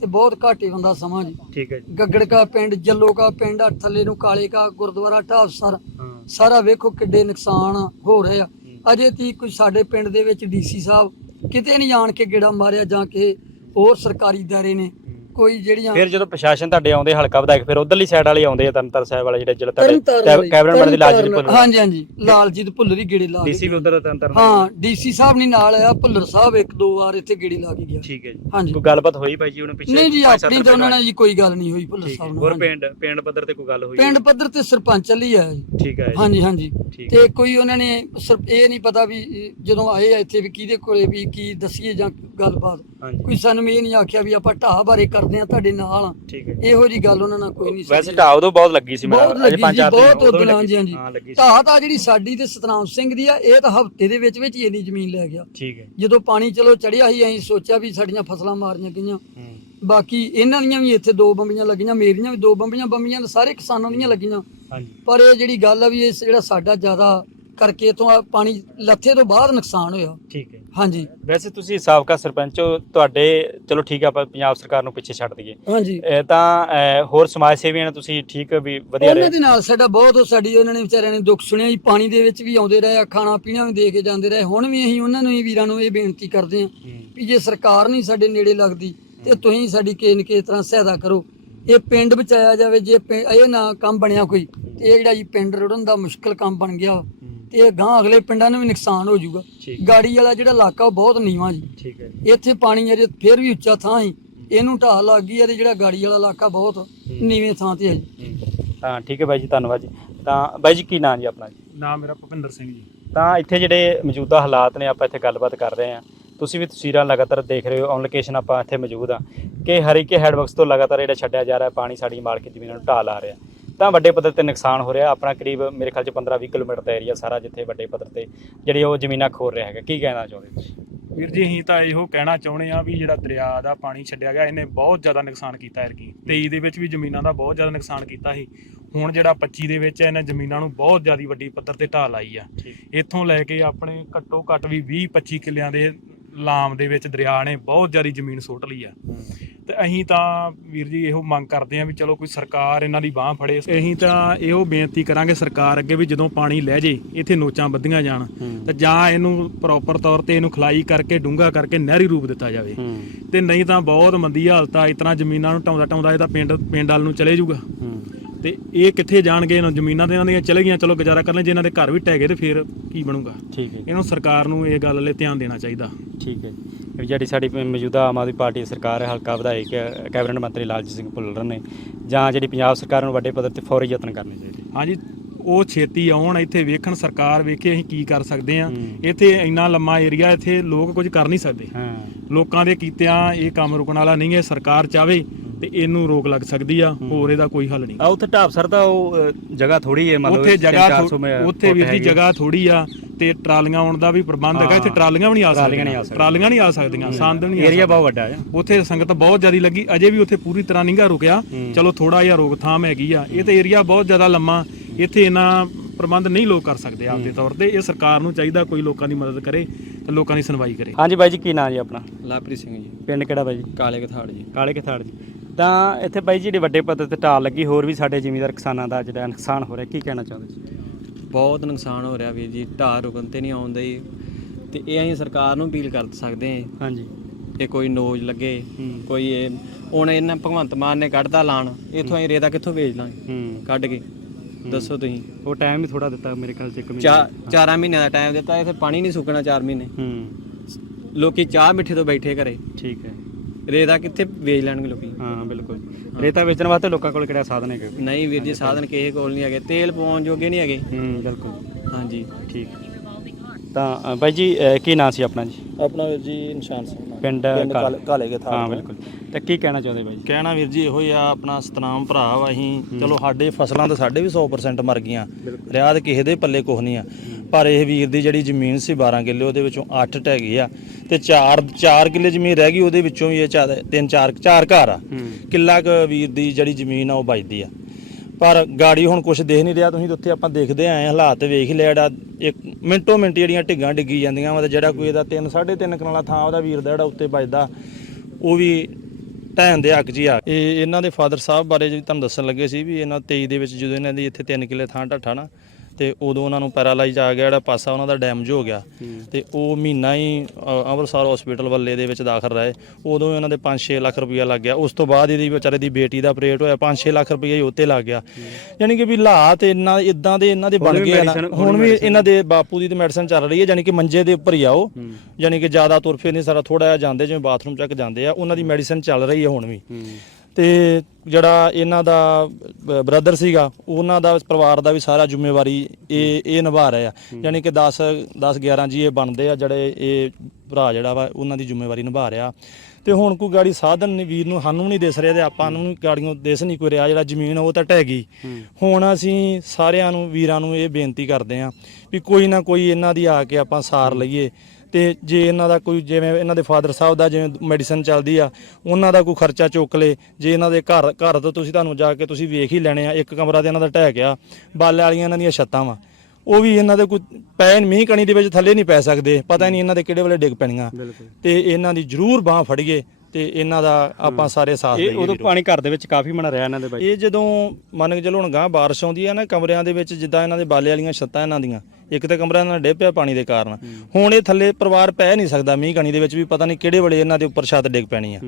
ਤੇ ਬਹੁਤ ਘਾਟੇ ਬੰਦਾ ਸਮਾਂ ਜੀ। ਠੀਕ ਹੈ ਜੀ। ਗੱਗੜ ਕਾ ਪਿੰਡ ਜੱਲੋ ਕਾ ਪਿੰਡ ਆ, ਥੱਲੇ ਨੂੰ ਕਾਲੇ ਕਾ ਗੁਰਦੁਆਰਾ ਢਾਬਸਰ। ਹਾਂ। ਸਾਰਾ ਵੇਖੋ ਕਿੱਡੇ ਨੁਕਸਾਨ ਹੋ ਰਹੇ ਆ। ਅਜੇ ਤੀ ਕੋਈ ਸਾਡੇ ਪਿੰਡ ਦੇ ਵਿੱਚ ਡੀਸੀ ਸਾਹਿਬ ਕਿਤੇ ਨਹੀਂ ਆਣ ਕੇ ਗੇੜਾ ਮਾਰਿਆ ਜਾਂ ਕਿ ਹੋਰ ਸਰਕਾਰੀ ਦਾਇਰੇ ਨੇ। ਕੋਈ ਜਿਹੜੀਆਂ ਫਿਰ ਜਦੋਂ ਪ੍ਰਸ਼ਾਸਨ ਤੁਹਾਡੇ ਆਉਂਦੇ ਹਲਕਾ ਵਿਧਾਇਕ ਫਿਰ ਉਧਰਲੀ ਸਾਈਡ ਵਾਲੇ ਆਉਂਦੇ ਆ ਤਰਨਤਾਰਨ ਸਾਹਿਬ ਵਾਲੇ ਜਿਹੜੇ ਜਿਹੜੇ ਤੁਹਾਡੇ ਕੈਬਨਿਟ ਮੰਤਰੀ ਲਾਲਜੀਤ ਤਰਨ ਭੁੱਲਰ। ਹਾਂਜੀ ਹਾਂਜੀ ਲਾਲਜੀਤ ਭੁੱਲਰ ਹੀ ਗੇੜੇ ਲਾ ਕੇ ਡੀਸੀ ਵੀ ਉਧਰ ਤਰਨਤਾਰਨ ਹਾਂ ਡੀਸੀ ਸਾਹਿਬ ਨਹੀਂ ਨਾਲ ਆਇਆ ਭੁੱਲਰ ਸਾਹਿਬ ਇੱਕ ਦੋ ਵਾਰ ਇੱਥੇ ਗੇੜੀ ਲਾ ਕੇ ਗਿਆ। ਠੀਕ ਹੈ ਜੀ। ਹਾਂਜੀ। ਕੋਈ ਗੱਲਬਾਤ ਹੋਈ ਭਾਈ ਜੀ ਉਹਨੇ ਪਿੱਛੇ? ਨਹੀਂ ਜੀ ਆਪਣੀ ਤਾਂ ਉਹਨਾਂ ਨਾਲ ਜੀ ਕੋਈ ਗੱਲ ਨਹੀਂ ਹੋਈ ਭੁੱਲਰ ਸਾਹਿਬ ਹੋਰ ਨਾਲ ਪਿੰਡ ਪਿੰਡ ਪੱਧਰ ਤੇ ਕੋਈ ਗੱਲ ਹੋਈ? ਪਿੰਡ ਪੱਧਰ ਤੇ ਸਰਪੰਚ ਲਈ ਆਇਆ ਜੀ। ਠੀਕ ਹੈ ਜੀ। ਹਾਂਜੀ ਹਾਂਜੀ। ਤੇ ਕੋਈ ਉਹਨਾਂ ਨੇ ਇਹ ਨਹੀਂ ਪਤਾ ਵੀ ਜਦੋਂ ਆਏ ਆ ਇੱਥੇ ਵੀ ਕਿਹਦੇ ਕੋਲੇ ਵੀ ਕੀ ਦਸੀਏ ਜਾਂ ਗੱਲਬਾਤ। ਕੋਈ ਸਾਨੂੰ ਇਹ ਨਹੀਂ ਆਖਿਆ ਵੀ ਆਪਾਂ ਢਾਹ ਬਾਰੇ ਕਰਦੇ ਆ ਤੁਹਾਡੇ ਨਾਲ। ਆ। ਠੀਕ ਹੈ ਜੀ। ਇਹੋ ਜੀ ਗੱਲ ਉਹਨਾਂ ਨਾਲ ਕੋਈ ਨਹੀਂ ਵੈਸੇ ਸਮਝੀ। ਢਾਹ ਉਦੋਂ ਬਹੁਤ ਲੱਗੀ ਸੀ ਬਹੁਤ ਅਜੇ ਲੱਗੀ ਪੰਜ ਜੀ ਬਹੁਤ ਉਦੋਂ ਲੱਗੀ ਹਾਂਜੀ ਹਾਂਜੀ। ਹਾਂ ਲੱਗੀ ਸੀ। ਢਾਹ ਤਾਂ ਜਿਹੜੀ ਸਾਡੀ ਤੇ ਸਤਨਾਮ ਸਿੰਘ ਦੀ ਆ ਇਹ ਤਾਂ ਹਫ਼ਤੇ ਦੇ ਵਿੱਚ ਵਿੱਚ ਹੀ ਇੰਨੀ ਜ਼ਮੀਨ ਲੈ ਗਿਆ। ਠੀਕ ਹੈ। ਜਦੋਂ ਪਾਣੀ ਚਲੋ ਚੜਿਆ ਸੀ ਅਸੀਂ ਸੋਚਿਆ ਵੀ ਸਾਡੀਆਂ ਫਸਲਾਂ ਮਾਰੀਆਂ ਗਈਆਂ। ਹੂੰ। ਬਾਕੀ ਇਹਨਾਂ ਦੀਆਂ ਵੀ ਇੱਥੇ ਦੋ ਬੰਬੀਆਂ ਲੱਗੀਆਂ ਮੇਰੀਆਂ ਵੀ ਦੋ ਬੰਬੀਆਂ ਬੰਬੀਆਂ ਤਾਂ ਸਾਰੇ ਕਿਸਾਨਾਂ ਦੀਆਂ ਲੱਗੀਆਂ। ਹਾਂਜੀ। ਪਰ ਇਹ ਜਿਹੜੀ ਗੱਲ ਆ ਵੀ ਇਹ ਜਿਹੜਾ ਸਾਡਾ ਜ਼ਿਆਦਾ ਕਰਕੇ ਇਥੋਂ ਪਾਣੀ ਲੱਥੇ ਤੋਂ ਬਾਅਦ ਨੁਕਸਾਨ ਹੋਇਆ। ਠੀਕ ਹੈ। ਹਾਂਜੀ। ਵੈਸੇ ਤੁਸੀਂ ਸਾਬਕਾ ਸਰਪੰਚ ਹੋ ਤੁਹਾਡੇ ਚਲੋ ਠੀਕ ਆ ਆਪਾਂ ਪੰਜਾਬ ਸਰਕਾਰ ਨੂੰ ਪਿੱਛੇ ਛੱਡ ਦਈਏ। ਹਾਂਜੀ। ਇਹ ਤਾਂ ਅਹ, ਹੋਰ ਸਮਾਜ ਸੇਵੀਆਂ ਨੇ ਤੁਸੀਂ ਠੀਕ ਵੀ ਵਧੀਆ ਉਹਨਾਂ ਰਹੇ। ਦੇ ਨਾਲ ਸਾਡਾ ਬਹੁਤ ਉਹ ਸਾਡੀ ਉਹਨਾਂ ਨੇ ਵਿਚਾਰਿਆਂ ਨੇ ਦੁੱਖ ਸੁਣਿਆ ਜੀ ਪਾਣੀ ਦੇ ਵਿੱਚ ਵੀ ਆਉਂਦੇ ਰਹੇ ਆ ਖਾਣਾ ਪੀਣਾ ਵੀ ਦੇ ਕੇ ਜਾਂਦੇ ਰਹੇ। ਹੁਣ ਵੀ ਅਸੀਂ ਉਹਨਾਂ ਨੂੰ ਹੀ ਵੀਰਾਂ ਨੂੰ ਇਹ ਬੇਨਤੀ ਕਰਦੇ ਹਾਂ ਵੀ ਜੇ ਸਰਕਾਰ ਨਹੀਂ ਸਾਡੇ ਨੇੜੇ ਲੱਗਦੀ ਤੇ ਤੁਸੀਂ ਸਾਡੀ ਕਿਸੇ ਨਾ ਕਿਸੇ ਤਰ੍ਹਾਂ ਸਹਾਇਤਾ ਕਰੋ। ਇਹ ਪਿੰਡ ਬਚਾਇਆ ਜਾਵੇ ਜੇ ਪਿੰ- ਇਹ ਨਾ ਕੰਮ ਬਣਿਆ ਕੋਈ ਤੇ ਇਹ ਜਿਹੜਾ ਜੀ ਪਿੰਡ ਰੁੜਨ ਦਾ ਮੁਸ਼ਕਲ ਕੰਮ ਬਣ ਗਿਆ ਇਹ ਗਾਂ ਅਗਲੇ ਪਿੰਡਾਂ ਨੂੰ ਵੀ ਨੁਕਸਾਨ ਹੋ ਜਾਊਗਾ। ਠੀਕ ਗਾੜੀ ਵਾਲਾ ਜਿਹੜਾ ਇਲਾਕਾ ਉਹ ਬਹੁਤ ਨੀਵਾਂ ਜੀ। ਠੀਕ ਹੈ। ਜੀ। ਇੱਥੇ ਪਾਣੀ ਅਜੇ ਫੇਰ ਵੀ ਉੱਚਾ ਥਾਂ ਸੀ। ਇਹਨੂੰ ਢਾਹ ਲੱਗ ਗਈ ਹੈ ਤੇ ਜਿਹੜਾ ਗਾੜੀ ਵਾਲਾ ਇਲਾਕਾ ਬਹੁਤ ਨੀਵੇਂ ਥਾਂ ਤੇ ਹੈ ਜੀ। ਹੂੰ। ਤਾਂ ਠੀਕ ਹੈ ਬਾਈ ਜੀ ਧੰਨਵਾਦ ਜੀ। ਤਾਂ ਬਾਈ ਜੀ ਕੀ ਨਾਂ ਜੀ ਆਪਣਾ ਜੀ? ਨਾਮ ਮੇਰਾ ਭੁਪਿੰਦਰ ਸਿੰਘ ਜੀ। ਤਾਂ ਇੱਥੇ ਜਿਹੜੇ ਮੌਜੂਦਾ ਹਾਲਾਤ ਨੇ ਆਪਾਂ ਇੱਥੇ ਗੱਲਬਾਤ ਕਰ ਰਹੇ ਹਾਂ। ਤੁਸੀਂ ਵੀ ਤਸਵੀਰਾਂ ਲਗਾਤਾਰ ਦੇਖ ਰਹੇ ਹੋ ਔਨ ਲੋਕੇਸ਼ਨ ਆਪਾਂ ਇੱਥੇ ਮੌਜੂਦ ਆ ਕਿ ਹਰੀਕੇ ਹੈਡਵਰਕਸ ਤੋਂ ਲਗਾਤਾਰ ਜਿਹੜਾ ਛੱਡਿਆ ਜਾ ਰਿਹਾ ਪਾਣੀ ਸਾਡੀ ਮਾਲਕੀ ਜ਼ਮੀਨਾਂ ਨੂੰ ਢਾਹ ਲਾ ਰਿਹਾ। ਤਾਂ ਵੱਡੇ ਪੱਧਰ ਤੇ ਨੁਕਸਾਨ ਹੋ ਰਿਹਾ। ਆਪਣਾ ਕਰੀਬ ਮੇਰੇ ਖਿਆਲ ਚ 15-20 ਕਿਲੋਮੀਟਰ ਦਾ ਏਰੀਆ ਸਾਰਾ ਜਿੱਥੇ ਵੱਡੇ ਪੱਧਰ ਤੇ ਜਿਹੜੀ ਉਹ ਜ਼ਮੀਨਾਂ ਖੋਰ ਰਿਹਾ ਹੈਗਾ। ਕੀ ਕਹਿਣਾ ਚਾਹੁੰਦੇ ਤੁਸੀਂ? ਵੀਰ ਜੀ ਅਸੀਂ ਤਾਂ ਇਹੋ ਕਹਿਣਾ ਚਾਹੁੰਦੇ ਆ ਵੀ ਜਿਹੜਾ ਦਰਿਆ ਦਾ ਪਾਣੀ ਛੱਡਿਆ ਗਿਆ ਇਹਨੇ ਬਹੁਤ ਜ਼ਿਆਦਾ ਨੁਕਸਾਨ ਕੀਤਾ ਐਰਕੀ 23 ਦੇ ਵਿੱਚ ਵੀ ਜ਼ਮੀਨਾਂ ਦਾ ਬਹੁਤ ਜ਼ਿਆਦਾ ਨੁਕਸਾਨ ਕੀਤਾ ਸੀ। ਹੁਣ ਜਿਹੜਾ 25 ਦੇ ਵਿੱਚ ਇਹਨੇ ਜ਼ਮੀਨਾਂ ਨੂੰ ਬਹੁਤ ਜ਼ਿਆਦਾ ਵੱਡੀ ਪੱਧਰ ਤੇ ਢਾਲ ਆਈ ਆ। ਇੱਥੋਂ ਲੈ ਕੇ ਆਪਣੇ ਘੱਟੋ ਘੱਟ ਵੀ 20 25 ਕਿੱਲਿਆਂ ਦੇ ਲਾਮ ਦੇ ਵਿੱਚ ਦਰਿਆ ਨੇ ਬਹੁਤ ਜ਼ਿਆਦਾ ਜ਼ਮੀਨ ਸੁੱਟ ਲਈ ਆ। ਤੇ ਅਸੀਂ ਤਾਂ ਵੀਰ ਜੀ ਇਹੋ ਮੰਗ ਕਰਦੇ ਆ ਵੀ ਚਲੋ ਕੋਈ ਸਰਕਾਰ ਇਹਨਾਂ ਦੀ ਬਾਹ ਫੜੇ। ਅਸੀਂ ਤਾਂ ਇਹੋ ਬੇਨਤੀ ਕਰਾਂਗੇ ਸਰਕਾਰ ਅੱਗੇ ਵੀ ਜਦੋਂ ਪਾਣੀ ਲੈ ਜੇ ਇੱਥੇ ਨੋਚਾਂ ਵੱਧੀਆਂ ਜਾਣ। ਤੇ ਜਾਂ ਇਹਨੂੰ ਪ੍ਰੋਪਰ ਤੌਰ ਤੇ ਇਹਨੂੰ ਖਲਾਈ ਕਰਕੇ ਡੂੰਘਾ ਕਰਕੇ ਨਹਿਰੀ ਰੂਪ ਦਿੱਤਾ ਜਾਵੇ। ਤੇ ਨਹੀਂ ਤਾਂ ਬਹੁਤ ਮੰਦੀ ਹਾਲਤ ਆ ਇਤਨਾ ਜ਼ਮੀਨਾਂ ਨੂੰ ਢਾਉਂਦਾ ਢਾਉਂਦਾ ਇਹ ਤਾਂ ਪਿੰਡ ਪਿੰਡ ਵੱਲ ਨੂੰ ਚਲੇ ਜਾਊਗਾ। ਤੇ ਇਹ ਕਿੱਥੇ ਜਾਣਗੇ ਇਹਨਾਂ ਜ਼ਮੀਨਾਂ ਤੇ ਇਹਨਾਂ ਦੀਆਂ ਚਲੇ ਗਈਆਂ ਚਲੋ ਗੁਜ਼ਾਰਾ ਕਰ ਲੈ ਜੇ ਇਹਨਾਂ ਦੇ ਘਰ ਵੀ ਢਹਿ ਗਏ ਤੇ ਫਿਰ ਕੀ ਬਣੂਗਾ। ਠੀਕ ਹੈ ਇਹਨੂੰ ਸਰਕਾਰ ਨੂੰ ਇਹ ਗੱਲ 'ਤੇ ਧਿਆਨ ਦੇਣਾ ਚਾਹੀਦਾ। ਠੀਕ ਹੈ ਜਿਹੜੀ ਸਾਡੀ ਮੌਜੂਦਾ ਆਮ ਆਦਮੀ ਪਾਰਟੀ ਦੀ ਸਰਕਾਰ ਹੈ ਹਲਕਾ ਵਿਧਾਇਕ ਕੈਬਨਿਟ ਮੰਤਰੀ ਲਾਲਜੀਤ ਸਿੰਘ ਭੁੱਲਰ ਨੇ ਜਾਂ ਜਿਹੜੀ ਪੰਜਾਬ ਸਰਕਾਰ ਨੂੰ ਵੱਡੇ ਪੱਧਰ ਤੇ ਫੌਰੀ ਯਤਨ ਕਰਨੇ ਚਾਹੀਦੇ। ਹਾਂਜੀ ਉਹ ਛੇਤੀ ਆਉਣ ਇੱਥੇ ਵੇਖਣ ਸਰਕਾਰ ਵੇਖੇ ਅਸੀਂ ਕੀ ਕਰ ਸਕਦੇ ਆ। ਇੱਥੇ ਇੰਨਾ ਲੰਮਾ ਏਰੀਆ ਇੱਥੇ ਲੋਕ ਕੁਝ ਕਰ ਨਹੀਂ ਸਕਦੇ। ਹਾਂ। ਲੋਕਾਂ ਦੇ ਕੀਤਿਆਂ ਇਹ ਕੰਮ ਰੁਕਣ ਵਾਲਾ ਨਹੀਂ ਹੈ ਸਰਕਾਰ ਚਾਵੇ ਤੇ ਇਹਨੂੰ ਰੋਕ ਲੱਗ ਸਕਦੀ ਆ ਹੋਰ ਇਹਦਾ ਕੋਈ ਹੱਲ ਨਹੀਂ। ਆ ਉੱਥੇ ਢਾਬਸਰ ਦਾ ਉਹ ਅ, ਜਗ੍ਹਾ ਥੋੜੀ ਹੈ ਮਤਲਬ ਉੱਥੇ ਜਗ੍ਹਾ 400 ਥੋ- ਮੇ- ਉੱਥੇ ਵੀਰ ਜੀ ਹੈਗੀ। ਜਗ੍ਹਾ ਥੋੜੀ ਆ ਤੇ ਟਰਾਲੀਆਂ ਆਉਣ ਦਾ ਵੀ ਪ੍ਰਬੰਧ ਹੈਗਾ ਇੱਥੇ ਹਾਂ। ਟਰਾਲੀਆਂ ਵੀ ਨਹੀਂ ਆ ਟਰਾਲੀਆਂ ਨਹੀਂ ਆ ਸਕਦੀਆਂ। ਸਕਦੀਆਂ। ਟਰਾਲੀਆਂ ਨਹੀਂ ਆ ਸਕਦੀਆਂ ਸੰਦ ਨਹੀਂ ਆ ਏਰੀਆ। ਬਹੁਤ ਵੱਡਾ ਹੈ ਉੱਥੇ ਸੰਗਤ ਬਹੁਤ ਜ਼ਿਆਦਾ ਲੱਗੀ ਅਜੇ ਵੀ ਉੱਥੇ ਪੂਰੀ ਤਰ੍ਹਾਂ ਨਹੀਂਗਾ ਰੁਕਿਆ। ਚਲੋ ਥੋੜਾ ਜਿਹਾ ਰੋਕਥਾਮ ਹੈਗੀ ਆ। ਇਹ ਤੇ ਏਰੀਆ ਬਹੁਤ ਜ਼ਿਆਦਾ ਲੰਮਾ ਇੱਥੇ ਇਹਨਾਂ ਪ੍ਰਬੰਧ ਨਹੀਂ ਲੋਕ ਕਰ ਸਕਦੇ ਆਪਦੇ ਤੌਰ ਤੇ। ਇਹ ਸਰਕਾਰ ਨੂੰ ਚਾਹੀਦਾ ਕੋਈ ਲੋਕਾਂ ਦੀ ਮਦਦ ਕਰੇ ਤੇ ਲੋਕਾਂ ਦੀ ਸੁਣਵਾਈ ਕਰੇ। ਹਾਂਜੀ ਬਾਈ ਜੀ ਕੀ ਨਾਂ ਜੀ ਆਪਣਾ? ਲਾਪਰੀ ਸਿੰਘ ਜੀ। ਪਿੰਡ ਕਿਹੜਾ ਬਾਈ ਜੀ? ਕਾਲੇ ਕਥਾੜ ਜੀ। ਕਾਲੇ ਕਥਾੜ ਜੀ। ਤਾਂ ਇੱਥੇ ਬਾਈ ਜੀ ਜਿਹੜੇ ਵੱਡੇ ਪੱਧਰ ਤੇ ਢਾਲ ਲੱਗੀ ਹੋਰ ਵੀ ਸਾਡੇ ਜ਼ਿਮੀਂਦਾਰ ਕਿਸਾਨਾਂ ਦਾ ਜਿਹੜਾ ਨੁਕਸਾਨ ਹੋ ਰਿਹਾ ਕੀ ਕਹਿਣਾ ਚਾਹੁੰਦੇ ਜੀ? ਬਹੁਤ ਨੁਕਸਾਨ ਹੋ ਰਿਹਾ ਵੀਰ ਜੀ ਢਾਹ ਰੁਕਣ ਤੇ ਨਹੀਂ ਆਉਂਦਾ ਜੀ ਤੇ ਇਹ ਅਸੀਂ ਸਰਕਾਰ ਨੂੰ ਅਪੀਲ ਕਰ ਸਕਦੇ ਹਾਂ ਹਾਂਜੀ। ਇਹ ਕੋਈ ਨੋਜ ਲੱਗੇ ਹੂੰ। ਕੋਈ ਇਹ ਹੁਣ ਇਹਨਾਂ ਭਗਵੰਤ ਮਾਨ ਨੇ ਕੱਢਦਾ ਲਾਣ ਇਥੋਂ ਅਸੀਂ ਰੇਤਾ ਕਿੱਥੋਂ ਵੇਚ ਲਾਂਗੇ? ਹੂੰ। ਕੱਢ ਕੇ ਦੱਸੋ ਤੁਸੀਂ। ਉਹ ਟਾਈਮ ਵੀ ਥੋੜਾ ਦਿੱਤਾ ਮੇਰੇ ਖਿਆਲ ਚ ਇੱਕ ਚਾ ਮਹੀਨਾ ਚਾਰਾਂ ਮਹੀਨਿਆਂ ਦਾ ਟਾਈਮ ਦਿੱਤਾ ਇੱਥੇ ਪਾਣੀ ਨਹੀਂ ਸੁੱਕਣਾ 4 ਮਹੀਨੇ। ਹੂੰ। ਲੋਕੀ ਚਾਹ ਮਿੱਠੇ ਤੋਂ ਬੈਠੇ ਘਰੇ। ਠੀਕ ਹੈ। ਰੇਤਾ ਕਿੱਥੇ ਵੇਚ ਲੈਣਗੇ ਲੋਕੀ? ਹਾਂ ਬਿਲਕੁਲ। ਰੇਤਾ ਵੇਚਣ ਵਾਸਤੇ ਲੋਕਾਂ ਕੋਲ ਕਿਹੜਾ ਸਾਧਨ ਹੈਗਾ? ਨਹੀਂ ਵੀਰ ਜੀ ਸਾਧਨ ਕਿਸੇ ਕੋਲ ਨਹੀਂ ਹੈਗੇ। ਤੇਲ ਪਾਉਣ ਜੋਗੇ ਨਹੀਂ ਹੈਗੇ। ਹੂੰ ਬਿਲਕੁਲ। ਹਾਂਜੀ। ਠੀਕ। ਤਾਂ ਅ, ਬਾਈ ਜੀ ਅ, ਕੀ ਨਾਂ ਸੀ ਆਪਣਾ ਜੀ? ਆਪਣਾ ਵੀਰ ਜੀ ਨਿਸ਼ਾਨ ਸਿੰਘ ਨਾਲ। ਪਿੰਡ ਕਾਲ- ਕਾਲੇ- ਕਾਲੇ ਕੇ ਥਾਂ ਹਾਂ ਬਿਲਕੁਲ। ਤਾਂ ਕੀ ਕਹਿਣਾ ਚਾਹੁੰਦੇ ਬਾਈ ਜੀ? ਕਹਿਣਾ ਵੀਰ ਜੀ ਇਹੋ ਹੀ ਆ ਆਪਣਾ ਸਤਨਾਮ ਭਰਾ ਵਾ ਅਸੀਂ। ਚਲੋ ਸਾਡੇ ਫਸਲਾਂ ਤਾਂ ਸਾਡੇ ਵੀ 100% ਮਰ ਗਈਆਂ। ਰਿਆਹ ਤੇ ਕਿਸੇ ਦੇ ਪੱਲੇ ਕੁਝ ਨਹੀਂ ਆ। ਪਰ ਇਹ ਵੀਰ ਦੀ ਜਿਹੜੀ ਜ਼ਮੀਨ ਸੀ 12 ਕਿੱਲੇ ਉਹਦੇ ਵਿੱਚੋਂ 8 ਟਹਿ ਗਏ ਆ। ਤੇ 4 4 ਕਿੱਲੇ ਜ਼ਮੀਨ ਰਹਿ ਗਈ ਉਹਦੇ ਵਿੱਚੋਂ ਵੀ ਇਹ ਚਾਰ- ਤਿੰਨ ਚਾਰ ਚਾਰ ਘਰ ਆ। ਹੂੰ। ਕਿੱਲਾ ਕੁ ਵੀਰ ਦੀ ਜਿਹੜੀ ਜ਼ਮੀਨ ਆ ਉਹ ਬਚਦੀ ਆ। ਪਰ ਗਾੜੀ ਹੁਣ ਕੁਝ ਦੇਖ ਨਹੀਂ ਰਿਹਾ, ਤੁਸੀਂ ਉੱਥੇ ਆਪਾਂ ਦੇਖਦੇ ਆਏ ਹਾਲਾਤ ਵੇਖ ਹੀ ਲਿਆ ਜਿਹੜਾ ਇੱਕ ਮਿੰਟੋ ਮਿੰਟ ਜਿਹੜੀਆਂ ਢਿੱਗਾਂ ਡਿੱਗੀ ਜਾਂਦੀਆਂ ਵਾ ਜਿਹੜਾ ਕੋਈ ਇਹਦਾ 3 3.5 ਕਨਾਲਾ ਥਾਂ ਉਹਦਾ ਵੀਰ ਦਾ ਜਿਹੜਾ ਉੱਤੇ ਵੱਜਦਾ, ਉਹ ਵੀ ਢਹਿਣ ਦੇ ਹੱਕ 'ਚ ਹੀ ਆ ਇਹ ਇਹਨਾਂ ਦੇ ਫਾਦਰ ਸਾਹਿਬ ਬਾਰੇ ਜੀ ਤੁਹਾਨੂੰ ਦੱਸਣ ਲੱਗੇ ਸੀ ਵੀ ਇਹਨਾਂ 23 ਦੇ ਵਿੱਚ ਜਦੋਂ ਇਹਨਾਂ ਦੀ ਇੱਥੇ 3 ਕਿੱਲੇ ਥਾਂ ਢੱਠਾ ਨਾ ਤੇ ਉਦੋਂ ਉਹਨਾਂ ਨੂੰ ਪੈਰਾਲਾਈਜ਼ ਆ ਗਿਆ ਜਿਹੜਾ ਪਾਸਾ ਉਹਨਾਂ ਦਾ ਡੈਮੇਜ ਹੋ ਗਿਆ। ਤੇ ਉਹ ਮਹੀਨਾ ਹੀ ਅ, ਅੰਮ੍ਰਿਤਸਰ ਹਸਪੀਟਲ ਵੱਲੇ ਦੇ ਵਿੱਚ ਦਾਖਲ ਰਹੇ। ਉਦੋਂ ਹੀ ਉਹਨਾਂ ਦੇ 5-6 ਲੱਖ ਰੁਪਇਆ ਲੱਗ ਗਿਆ। ਉਸ ਤੋਂ ਬਾਅਦ ਇਹਦੀ ਵਿਚਾਰੇ ਦੀ ਬੇਟੀ ਦਾ ਆਪਰੇਟ ਹੋਇਆ 5-6 ਲੱਖ ਰੁਪਇਆ ਹੀ ਉੱਤੇ ਲੱਗ ਗਿਆ। ਯਾਨੀ ਕਿ ਵੀ ਹਾਲਾਤ ਇੰਨਾ ਇਦਾਂ ਦੇ ਇਹਨਾਂ ਦੇ ਬਣ ਗਏ ਆ ਨਾ। medicine- ਹੁਣ ਵੀ ਇਹਨਾਂ ਦੇ ਬਾਪੂ ਦੀ ਤੇ ਮੈਡੀਸਨ ਚੱਲ ਰਹੀ ਹੈ ਯਾਨੀ ਕਿ ਮੰਜੇ ਦੇ ਉੱਪਰ ਹੀ ਆਓ ਯਾਨੀ ਕਿ ਜ਼ਿਆਦਾ ਤੁਰ ਫਿਰ ਨਹੀਂ ਸਾਰਾ ਥੋੜਾ ਜਿਹਾ ਜਾਂਦੇ ਜਿਵੇਂ ਬਾਥਰੂਮ ਚੱਕ ਜਾਂਦੇ ਆ ਉਹਨਾਂ ਦੀ ਮੈਡੀਸਨ ਚੱਲ ਰਹੀ ਹੈ ਹੁਣ ਵੀ। ਤੇ ਜਿਹੜਾ ਇਹਨਾਂ ਦਾ ਬ੍ਰਦਰ ਸੀਗਾ ਉਹਨਾਂ ਦਾ ਪਰਿਵਾਰ ਦਾ ਵੀ ਸਾਰਾ ਜ਼ਿੰਮੇਵਾਰੀ ਇਹ ਇਹ ਨਿਭਾ ਰਹੇ ਆ। ਯਾਨੀ ਕਿ 10 10 11 ਜੀ ਇਹ ਬਣਦੇ ਆ ਜਿਹੜੇ ਇਹ ਭਰਾ ਜਿਹੜਾ ਵਾ ਉਹਨਾਂ ਦੀ ਜ਼ਿੰਮੇਵਾਰੀ ਨਿਭਾ ਰਿਹਾ। ਤੇ ਹੁਣ ਕੋਈ ਗਾੜੀ ਸਾਧਨ ਨਹੀਂ ਵੀਰ ਨੂੰ ਸਾਨੂੰ ਨਹੀਂ ਦਿਸ ਰਿਹਾ ਤੇ ਆਪਾਂ ਨੂੰ ਗਾੜੀਆਂ ਦਿਸ ਨਹੀਂ ਕੋਈ ਰਿਹਾ ਜਿਹੜਾ ਜ਼ਮੀਨ ਉਹ ਤਾਂ ਢਹਿ ਗਈ। ਹੁਣ ਅਸੀਂ ਸਾਰਿਆਂ ਨੂੰ ਵੀਰਾਂ ਨੂੰ ਇਹ ਬੇਨਤੀ ਕਰਦੇ ਆ ਵੀ ਕੋਈ ਨਾ ਕੋਈ ਇਹਨਾਂ ਦੀ ਆ ਕੇ ਆਪਾਂ ਸਾਰ ਲਈਏ। ਤੇ ਜੇ ਇਹਨਾਂ ਦਾ ਕੋਈ ਜਿਵੇਂ ਇਹਨਾਂ ਦੇ ਫਾਦਰ ਸਾਹਿਬ ਦਾ ਜਿਵੇਂ ਮੈਡੀਸਨ ਚੱਲਦੀ ਆ ਉਹਨਾਂ ਦਾ ਕੋਈ ਖਰਚਾ ਚੁੱਕ ਲੇ। ਜੇ ਇਹਨਾਂ ਦੇ ਘਰ ਘਰ ਤੋਂ ਤੁਸੀਂ ਤੁਹਾਨੂੰ ਜਾ ਕੇ ਤੁਸੀਂ ਵੇਖ ਹੀ ਲੈਣੇ ਆ ਇੱਕ ਕਮਰਾ ਤੇ ਇਹਨਾਂ ਦਾ ਢਹਿ ਗਿਆ ਬਾਲੇ ਵਾਲੀਆਂ ਇਹਨਾਂ ਦੀਆਂ ਛੱਤਾਂ ਵਾ। ਉਹ ਵੀ ਇਹਨਾਂ ਦੇ ਕੋਈ ਪੈਣ ਮੀਂਹ ਕਣੀ ਦੇ ਵਿੱਚ ਥੱਲੇ ਨਹੀਂ ਪੈ ਸਕਦੇ ਪਤਾ ਨਹੀਂ ਇਹਨਾਂ ਦੇ ਕਿਹੜੇ ਵੇਲੇ ਡਿੱਗ ਪੈਣੀਆਂ। ਤੇ ਇਹਨਾਂ ਦੀ ਜ਼ਰੂਰ ਬਾਹ ਫੜੀਏ ਤੇ ਇਹਨਾਂ ਦਾ ਆਪਾਂ ਸਾਰੇ ਸਾਥ ਇਹ ਦੇਈਏ ਉਦੋਂ। ਪਾਣੀ ਘਰ ਦੇ ਵਿੱਚ ਕਾਫੀ ਮਣਾ ਰਿਹਾ ਇਹਨਾਂ ਦੇ ਬਾਈ। ਇਹ ਜਦੋਂ ਮੰਨ ਕੇ ਚਲੋ ਹੁਣ ਗਾਂ ਬਾਰਿਸ਼ ਆਉਂਦੀ ਆ ਨਾ ਕਮਰਿਆਂ ਦੇ ਵਿੱਚ ਜਿੱਦਾਂ ਇਹਨਾਂ ਦੇ ਬਾਲੇ ਵਾਲੀਆਂ ਛੱਤਾਂ ਇਹਨਾਂ ਦੀਆਂ ਇੱਕ ਤਾਂ ਕਮਰਾ ਦਾ ਡਿੱਗ ਪਿਆ ਪਾਣੀ ਦੇ ਕਾਰਨ। ਹੁਣ ਇਹ ਥੱਲੇ ਪਰਿਵਾਰ ਪੈ ਨਹੀਂ ਸਕਦਾ ਮੀਂਹ ਕਣੀ ਦੇ ਵਿੱਚ ਵੀ ਪਤਾ ਨਹੀਂ ਕਿਹੜੇ ਵੇਲੇ ਇਹਨਾਂ ਦੇ ਉੱਪਰ ਛੱਤ ਡਿੱਗ ਪੈਣੀ ਆ।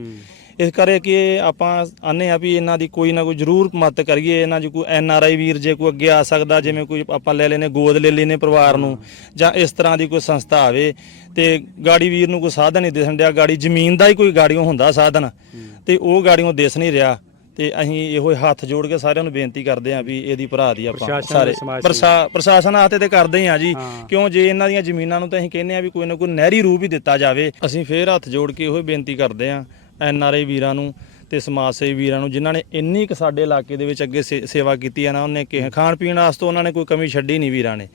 ਇਸ ਕਰਕੇ ਕਿ ਆਪਾਂ ਆਨੇ ਆ ਵੀ ਇਹਨਾਂ ਦੀ ਕੋਈ ਨਾ ਕੋਈ ਜ਼ਰੂਰ ਮਦਦ ਕਰੀਏ ਇਹਨਾਂ 'ਚ ਕੋਈ ਐਨ ਆਰ ਆਈ ਵੀਰ ਜੇ ਕੋਈ ਅੱਗੇ ਆ ਸਕਦਾ ਜਿਵੇਂ ਕੋਈ ਆਪਾਂ ਲੈ ਲੈਨੇ ਗੋਦ ਲੈ ਲੈਨੇ ਪਰਿਵਾਰ ਨੂੰ ਜਾਂ ਇਸ ਤਰ੍ਹਾਂ ਦੀ ਕੋਈ ਸੰਸਥਾ ਆਵੇ ਤੇ ਗਾੜੀ ਵੀਰ ਨੂੰ ਕੋਈ ਸਾਧਨ ਨਹੀਂ ਦਿਸਣ ਡਿਆ ਗਾੜੀ ਜ਼ਮੀਨ ਦਾ ਹੀ ਕੋਈ ਗਾੜੀਆਂ ਹੁੰਦਾ ਸਾਧਨ। ਤੇ ਉਹ ਗਾੜੀਆਂ ਦਿਸ ਨਹੀਂ ਰਿਹਾ। ਤੇ ਅਸੀਂ ਇਹੋ ਹੀ ਹੱਥ ਜੋੜ ਕੇ ਸਾਰਿਆਂ ਨੂੰ ਬੇਨਤੀ ਕਰਦੇ ਹਾਂ ਵੀ ਇਹਦੀ ਭਰਾ ਦੀ ਆਪਾਂ ਪ੍ਰਸ਼ਾਸਨ ਸਾਰੇ ਪ੍ਰਸ਼ਾ- ਪ੍ਰਸ਼ਾਸਨ ਆਤੇ ਤੇ ਕਰਦੇ ਆ ਜੀ ਹਾਂ। ਕਿਉਂ ਜੇ ਇਹਨਾਂ ਦੀਆਂ ਜ਼ਮੀਨਾਂ ਨੂੰ ਤਾਂ ਅਸੀਂ ਕਹਿੰਦੇ ਆ ਵੀ ਕੋਈ ਨਾ ਕੋਈ ਨਹਿਰੀ ਰੂਪ ਹੀ ਦਿੱਤਾ ਜਾਵੇ ਅਸੀਂ ਫੇਰ ਹੱਥ ਜੋੜ ਕੇ ਇਹੋ ਬੇਨਤੀ ਕਰਦੇ ਆ ਐਨ ਆਰ ਆਈ ਵੀਰਾਂ ਨੂੰ ਤੇ ਸਮਾਜ ਸੇਵੀ ਵੀਰਾਂ ਨੂੰ ਜਿਨ੍ਹਾਂ ਨੇ ਇੰਨੀ ਕੁ ਸਾਡੇ ਇਲਾਕੇ ਦੇ ਵਿੱਚ ਅੱਗੇ ਸੇ- ਸੇਵਾ ਕੀਤੀ ਆ ਨਾ ਉਹਨੇ ਕਿ ਖਾਣ ਪੀਣ ਵਾਸਤੇ ਉਹਨਾਂ ਨੇ ਕੋਈ ਕਮੀ ਛੱਡੀ ਨਹੀਂ ਵੀਰਾਂ ਨੇ।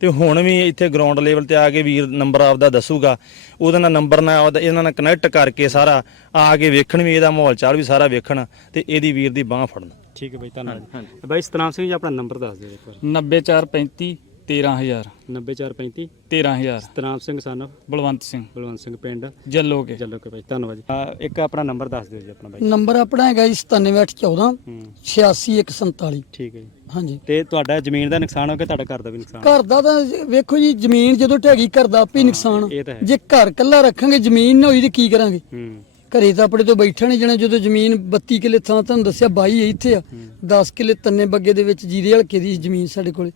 ਤੇ ਹੁਣ ਵੀ ਇੱਥੇ ਗਰਾਊਂਡ ਲੈਵਲ ਤੇ ਆ ਕੇ ਵੀਰ ਨੰਬਰ ਆਪਦਾ ਦੱਸੂਗਾ। ਉਹਦੇ ਨਾਲ ਨੰਬਰ ਨਾਲ ਉਹਦਾ- ਇਹਨਾਂ ਨਾਲ ਕਨੈਕਟ ਕਰਕੇ ਸਾਰਾ ਆ ਕੇ ਵੇਖਣ ਵੀ ਇਹਦਾ ਮਾਹੌਲ ਚਾਲ ਵੀ ਸਾਰਾ ਵੇਖਣ ਤੇ ਇਹਦੀ ਵੀਰ ਦੀ ਬਾਹ ਫੜਨ। ਠੀਕ ਹੈ ਬਾਈ ਧੰਨਵਾਦ। ਬਾਈ ਸਤਨਾਮ ਸਿੰਘ ਜੀ ਆਪਣਾ ਨੰਬਰ ਦੱਸ ਦਿਓ ਇੱਕ ਵਾਰ। 90435 13000 90435 13000 ਸਤਨਾਮ ਸਿੰਘ ਸਨ ਬਲਵੰਤ ਸਿੰਘ। ਬਲਵੰਤ ਸਿੰਘ ਪਿੰਡ। ਜੱਲੋ ਕੇ ਬਾਈ ਧੰਨਵਾਦ ਜੀ। ਅਹ ਇੱਕ ਆਪਣਾ ਨੰਬਰ ਦੱਸ ਦਿਓ ਜੀ ਆਪਣਾ ਬਾਈ ਨੰਬਰ ਆਪਣਾ ਹੈਗਾ ਜੀ 9714 ਹੂੰ। 86147 ਠੀਕ ਹੈ ਜੀ। ਹਾਂਜੀ। ਤੇ ਤੁਹਾਡਾ ਜ਼ਮੀਨ ਦਾ ਨੁਕਸਾਨ ਹੋ ਗਿਆ ਤੁਹਾਡਾ ਘਰ ਦਾ ਵੀ ਨੁਕਸਾਨ ਘਰ ਦਾ ਤਾਂ ਵੇਖੋ ਜੀ ਜ਼ਮੀਨ ਜਦੋਂ ਢਹਿ ਗਈ ਘਰ ਦਾ ਆਪੇ ਹੀ ਨੁਕਸਾਨ। ਇਹ ਤਾਂ ਹੈ। ਜੇ ਘਰ ਕੱਲਾ ਰੱਖਾਂਗੇ ਜ਼ਮੀਨ ਨਾ ਹੋਈ ਤੇ ਕੀ ਕਰਾਂਗੇ? ਹੂੰ। ਘਰੇ ਤਾਂ ਆਪਣੇ ਤੋਂ ਬੈਠਾ ਨਹੀਂ ਜਣਾ ਜਦੋਂ ਜ਼ਮੀਨ 32 ਕਿੱਲੇ ਥਾਂ ਤੁਹਾਨੂੰ ਦੱਸਿਆ 22 ਇੱਥੇ ਆ। 10 ਕਿੱਲੇ ਤੰਨੇ ਬੱਗੇ ਦੇ ਵਿੱਚ ਜੀਰੇ ਹਲਕੇ ਦੀ ਜ਼ਮੀਨ ਸਾਡੇ ਕੋਲੇ।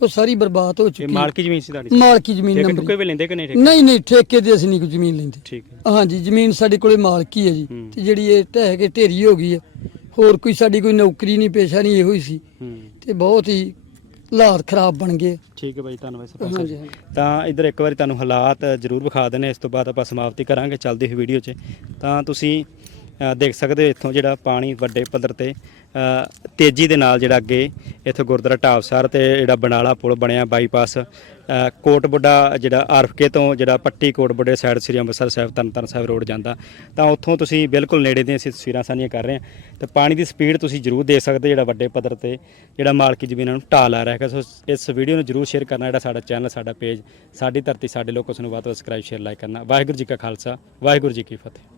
ਉਹ ਸਾਰੀ ਬਰਬਾਦ ਹੋ ਇਹ ਚੁੱਕੀ ਹੈ। ਮਾਲਕੀ ਜ਼ਮੀਨ ਸੀ ਤੁਹਾਡੀ? ਮਾਲਕੀ ਜ਼ਮੀਨ ਠੇਕੇ ਨੰਬਰ ਠੁਕੇ ਵੀ ਲੈਂਦੇ ਕਿ ਨਹੀਂ ਠੇਕੇ? ਨਹੀਂ ਨਹੀਂ ਠੇਕੇ ਤੇ ਅਸੀਂ ਨਹੀਂ ਕੋਈ ਜ਼ਮੀਨ ਲੈਂਦੇ। ਠੀਕ ਹੈ। ਹਾਂਜੀ ਜ਼ਮੀਨ ਸਾਡੇ ਕੋਲੇ ਮਾਲਕੀ ਹੈ ਜੀ। ਹੂੰ। ਤੇ ਜਿਹੜੀ ਇਹ ਢਹਿ ਕੇ ਢੇਰੀ ਹੋ ਗਈ ਹੈ ਹੋਰ ਕੋਈ ਸਾਡੀ ਕੋਈ ਨੌਕਰੀ ਨਹੀਂ ਪੇਸ਼ਾ ਨਹੀਂ ਇਹੋ ਹੀ ਸੀ। ਹੂੰ। ਤੇ ਬਹੁਤ ਹੀ ਹਾਲਾਤ ਖਰਾਬ ਬਣ ਗਏ। ਠੀਕ ਹੈ ਬਾਈ ਧੰਨਵਾਦ ਸਰਪੰਚ ਹਾਂਜੀ, ਸਾਹਿਬ। ਹਾਂਜੀ। ਤਾਂ ਇੱਧਰ ਇੱਕ ਵਾਰੀ ਤੁਹਾਨੂੰ ਹਾਲਾਤ ਜ਼ਰੂਰ ਵਿਖਾ ਦਿੰਨੇ ਇਸ ਤੋਂ ਬਾਅਦ ਆਪਾਂ ਸਮਾਪਤੀ ਕਰਾਂਗੇ ਚੱਲਦੀ ਹੋਈ ਵੀਡੀਓ 'ਚ। ਤਾਂ ਤੁਸੀਂ ਅ, ਦੇਖ ਸਕਦੇ ਹੋ ਇੱਥੋਂ ਜਿਹੜਾ ਪਾਣੀ ਵੱਡੇ ਪੱਧਰ ਤੇ ਤੇਜ਼ੀ ਦੇ ਨਾਲ ਜਿਹੜਾ ਅੱਗੇ ਇੱਥੋਂ ਗੁਰਦੁਆਰਾ ਢਾਬਸਰ ਤੇ ਜਿਹੜਾ ਬਨਾਲਾ ਪੁਲ ਬਣਿਆ ਬਾਈਪਾਸ ਅ, ਕੋਟ ਬੁੱਢਾ ਜਿਹੜਾ ਆਰਫਕੇ ਤੋਂ ਜਿਹੜਾ ਪੱਟੀ ਕੋਟ ਬੁੱਢੇ ਸਾਈਡ ਸ੍ਰੀ ਅੰਮ੍ਰਿਤਸਰ ਸਾਹਿਬ ਤਰਨਤਾਰਨ ਸਾਹਿਬ ਰੋਡ ਜਾਂਦਾ। ਤਾਂ ਉੱਥੋਂ ਤੁਸੀਂ ਬਿਲਕੁਲ ਨੇੜੇ ਦੀਆਂ ਅਸੀਂ ਤਸਵੀਰਾਂ ਸਾਂਝੀਆਂ ਕਰ ਰਹੇ ਹਾਂ। ਤੇ ਪਾਣੀ ਦੀ ਸਪੀਡ ਤੁਸੀਂ ਜ਼ਰੂਰ ਦੇਖ ਸਕਦੇ ਜਿਹੜਾ ਵੱਡੇ ਪੱਧਰ ਤੇ ਜਿਹੜਾ ਮਾਲਕੀ ਜ਼ਮੀਨਾਂ ਨੂੰ ਢਾਹ ਲਾ ਰਿਹਾ ਹੈਗਾ। ਸੋ ਇਸ ਵੀਡੀਓ ਨੂੰ ਜ਼ਰੂਰ ਸ਼ੇਅਰ ਕਰਨਾ ਜਿਹੜਾ ਸਾਡਾ ਚੈਨਲ ਸਾਡਾ ਪੇਜ ਸਾਡੀ ਧਰਤੀ ਸਾਡੇ ਲੋਕ ਉਸ ਨੂੰ ਵੱਧ ਤੋਂ ਵੱਧ ਸਬਸਕ੍ਰਾਈਬ ਸ਼ੇਅਰ ਲਾਈਕ ਕਰਨਾ। ਵਾਹਿਗੁਰੂ ਜੀ ਕਾ ਖਾਲਸਾ ਵਾਹਿਗੁਰੂ ਜੀ ਕੀ ਫਤਿਹ।